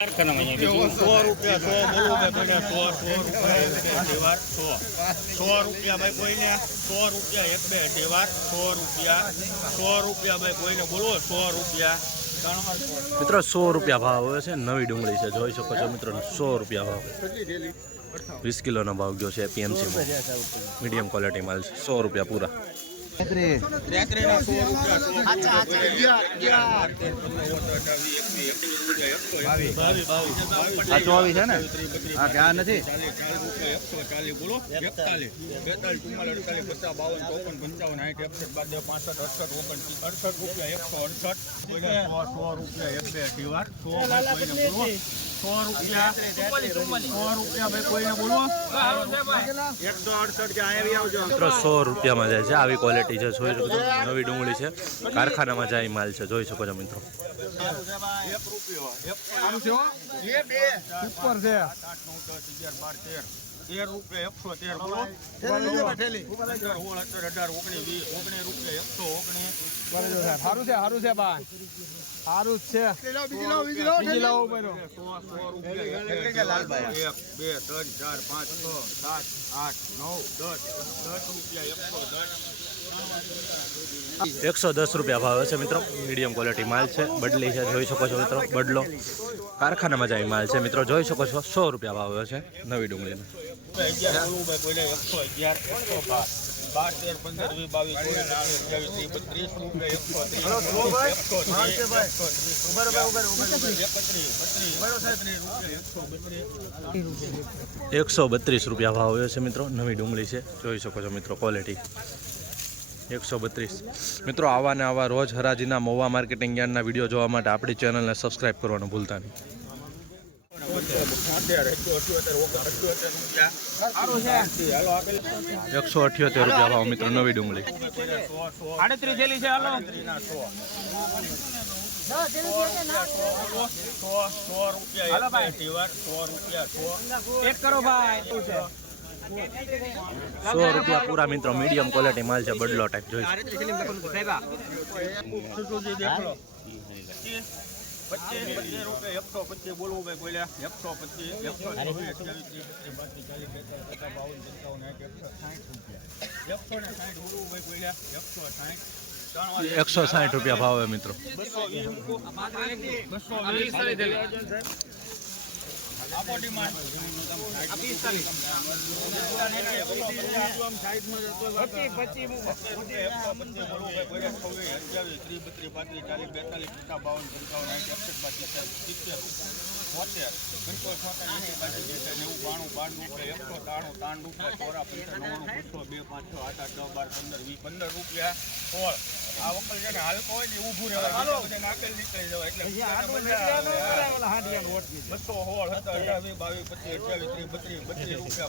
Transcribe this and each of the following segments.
100 રૂપિયા 100 રૂપિયા ભાઈ કોઈને 100 રૂપિયા એક બે અઢેવાર 100 રૂપિયા ભાઈ કોઈને બોલો 100 રૂપિયા મિત્રો 100 રૂપિયા ભાવ આવે છે. નવી ડુંગળી છે, જોઈ શકો છો મિત્રો. 100 રૂપિયા ભાવ, 20 કિલોનો ભાવ ગયો છે એપીએમસીમાં. મીડિયમ ક્વોલિટી માલ છે. 100 રૂપિયા પૂરા. મિત્રો 100 રૂપિયામાં જાય છે. આવી ક્વોલિટી છે, જોઈ શકો છો. નવી ડુંગળી છે, કારખાનામાં જાય માલ છે, જોઈ શકો છો મિત્રો. ₹110 રૂપિયા ભાવ છે મિત્રો. મીડિયમ ક્વોલિટી માલ છે, બદલી છે, જોઈ શકો છો મિત્રો. બદલો કારખાનામાં જાય માલ છે મિત્રો, જોઈ શકો છો. 100 રૂપિયા ભાવ છે નવી ડુંગળીનો. 132 રૂપિયા ભાવ છે મિત્રો. નવી ડુંગળી છે, જોઈ શકો છો મિત્રો. ક્વોલિટી 132 મિત્રો. આવા ને આવા રોજ હરાજીના મહુવા માર્કેટિંગ યાર્ડના વિડીયો જોવા માટે આપણી ચેનલને સબસ્ક્રાઇબ કરવાનું ભૂલતા નહીં. 178 રૂપિયા ભાવ મિત્રો. નવી ડુંગળી 100 રૂપિયા પૂરા મિત્રો. મીડિયમ ક્વોલિટી માલ છે, બદલો ટાઈપ જોઈ. 25 રૂપિયા 125 બોલવું ભાઈ બોલ્યા 160 રૂપિયા ભાવ મિત્રો. આ વખત છે ને હાલકો હોય ને ઊભું રહેવાય નાકેલ નીકળી જવાય એટલે 216 17 18 20 22 25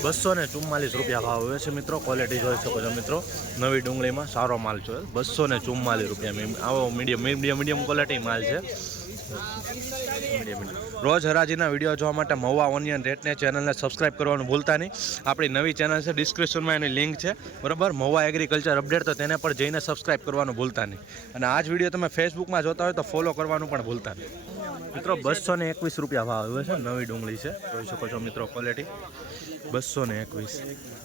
28 244 રૂપિયા ભાવ હોય છે મિત્રો. ક્વોલિટી જોઈ શકો છો મિત્રો. નવી ડુંગળીમાં સારો માલ છે. 244 રૂપિયા. આવો મીડિયમ ક્વોલિટી માલ છે. રોજ હરાજીના વિડીયો જોવા માટે મહુવા ઓનિયન રેટને ચેનલને સબસ્ક્રાઇબ કરવાનું ભૂલતા નહીં. આપણી નવી ચેનલ છે, ડિસ્ક્રિપ્શનમાં એની લિંક છે બરાબર. મહુવા એગ્રીકલ્ચર અપડેટ, તો તેને પર જઈને સબસ્ક્રાઇબ કરવાનું ભૂલતા નહીં. અને આ જ વિડીયો તમે ફેસબુકમાં જોતા હોય તો ફોલો કરવાનું પણ ભૂલતા નહીં મિત્રો. 221 રૂપિયા ભાવ આવે છે. નવી ડુંગળી છે, જોઈ શકો છો મિત્રો. ક્વોલિટી 221.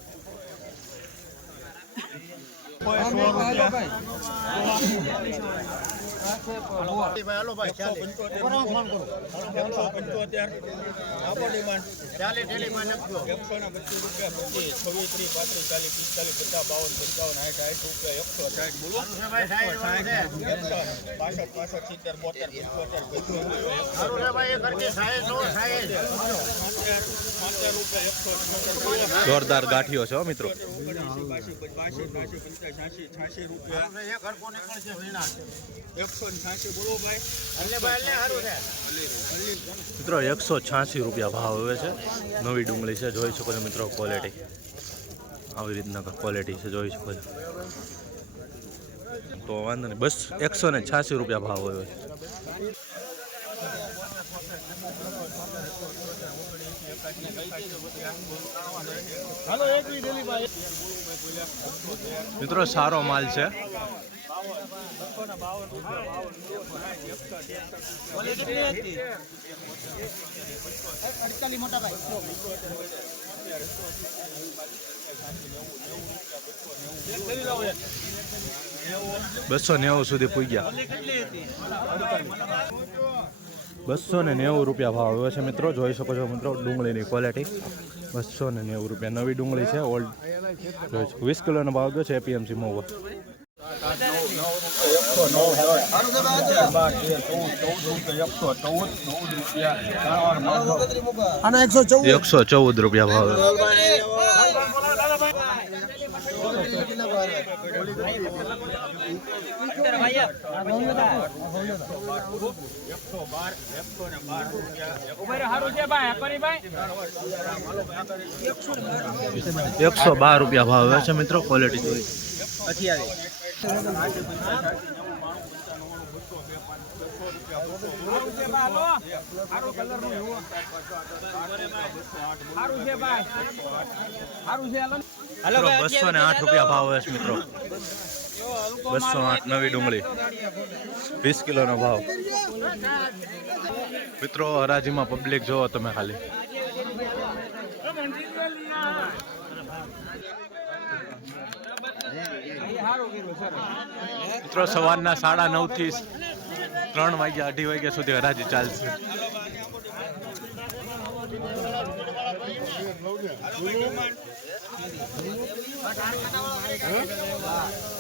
જોરદાર ગાંઠિયો છે મિત્રો. 86 રૂપિયા 186 બોલો ભાઈ. મિત્રો 186 રૂપિયા ભાવ આવે છે. નવી ડુંગળી છે, જોઈ શકો છો મિત્રો. ક્વોલિટી આવી રીતના ક્વોલિટી છે, જોઈ શકો છો. તો વાંધો નહીં, બસ 186 રૂપિયા ભાવ આવે છે. મિત્રો સારો માલ છે. ₹290 સુધી પૂગ્યા. 290 રૂપિયા ભાવ આવ્યો છે મિત્રો. જોઈ શકો છો મિત્રો ડુંગળીની ક્વોલિટી. 290 રૂપિયા નવી ડુંગળી છે. ઓલ્ડ 20 કિલોનો ભાવ ગયો છે એપીએમસી મહુવા. ₹114 રૂપિયા ભાવ. ₹112 ભાવ છે મિત્રો. ક્વોલિટી જોઈ. ₹208 ભાવ છે મિત્રો. 208 નવી ડુંગળી 20 કિલોનો ભાવ. મિત્રો હરાજીમાં પબ્લિક જોવો તમે ખાલી. મિત્રો સવારના 9:30 થી 3 વાગ્યા 2:30 વાગ્યા સુધી હરાજી ચાલશે.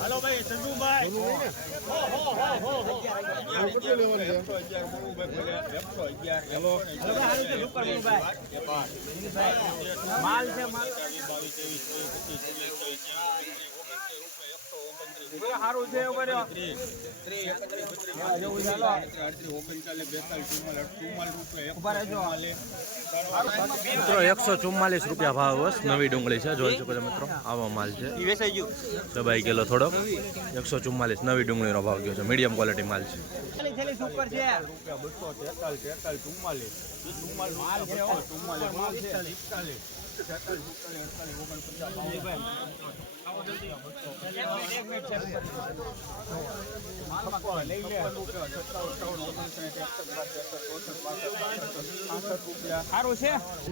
હાલો ભાઈ સંજુભાઈ માલ છે માલ સારું છે મિત્રો ₹144 ભાવ બસ. નવી ડુંગળી છે. જોઈ શકો છો મિત્રો. આવો માલ છે. દબાઈ ગયેલો થોડોક. 144 નવી ડુંગળીનો ભાવ ગયો છે. મીડિયમ ક્વોલિટી માલ છે.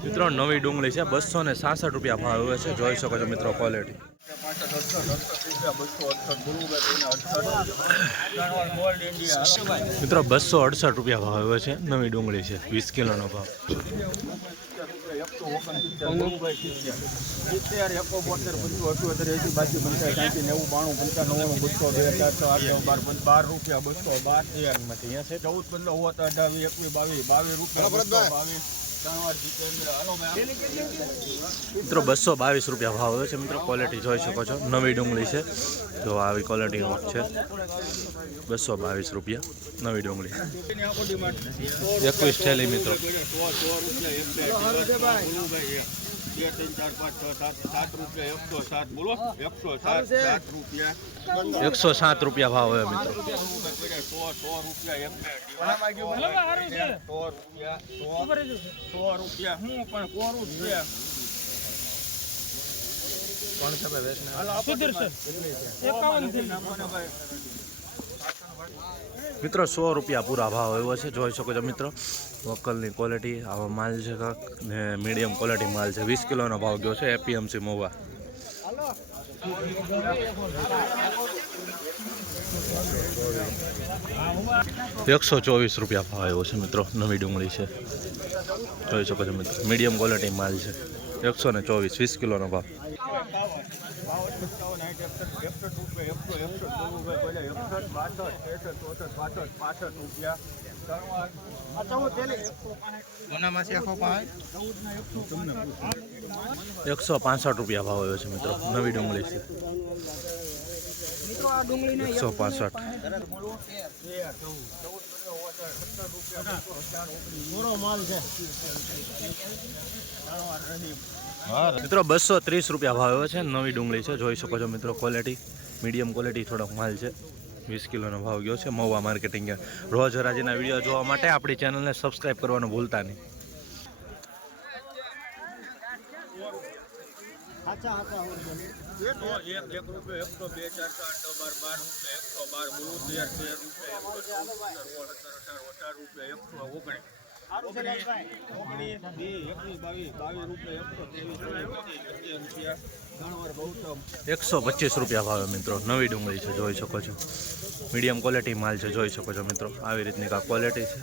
મિત્રો નવી ડુંગળી છે. ₹266 ભાવ આવે છે. જોઈ શકો છો મિત્રો ક્વોલિટી. મિત્રો ₹268 ભાવ આવે છે. નવી ડુંગળી છે. 20 કિલોનો ભાવ. મિત્રો ₹222 ભાવ આવે છે. મિત્રો ક્વોલિટી જોઈ શકો છો. નવી ડુંગળી છે. જો આવી ક્વોલિટી છે. ₹222 નવી ડુંગળી. 21 થેલી મિત્રો. 2, 3, 4, 5, 6, 7 રૂપિયા 107 બોલો 107 રૂપિયા ₹107 ભાવ આવે મિત્રો. 100 રૂપિયા હું પણ કોરું છે કોણ છે ભાઈ વેચના? મિત્રો ₹100 પૂરા ભાવ આવ્યો છે. જોઈ શકો છો મિત્રો. વકલની ક્વોલિટી આવો માલ છે કાંક ને મીડિયમ ક્વોલિટી માલ છે. 20 કિલોનો ભાવ ગયો છે એપીએમસી મહુવા. ₹124 ભાવ આવ્યો છે મિત્રો. નવી ડુંગળી છે. જોઈ શકો છો મિત્રો. મીડિયમ ક્વોલિટી માલ છે. 124 20 કિલોનો ભાવ. ₹165 ભાવ આવ્યો છે મિત્રો. નવી ડુંગળી છે. 165. મિત્રો ₹230 ભાવ આવ્યો છે. નવી ડુંગળી છે. જોઈ શકો છો મિત્રો ક્વોલિટી મીડિયમ ક્વોલિટી થોડોક માલ છે. 20 કિલોનો ભાવ ગયો છે. મહુવા માર્કેટિંગ. રોજ હરાજીના વિડીયો જોવા માટે આપણી ચેનલને સબસ્ક્રાઈબ કરવાનું ભૂલતા નહીં. એક રૂપિયો 102 4 4 12 રૂપિયા 112 રૂપિયા 125 રૂપિયા ભાવે મિત્રો નવી ડુંગળી છે, જોઈ શકો છો. મીડિયમ ક્વોલિટી માલ છે, જોઈ શકો છો મિત્રો. આવી રીતની ક્વોલિટી છે.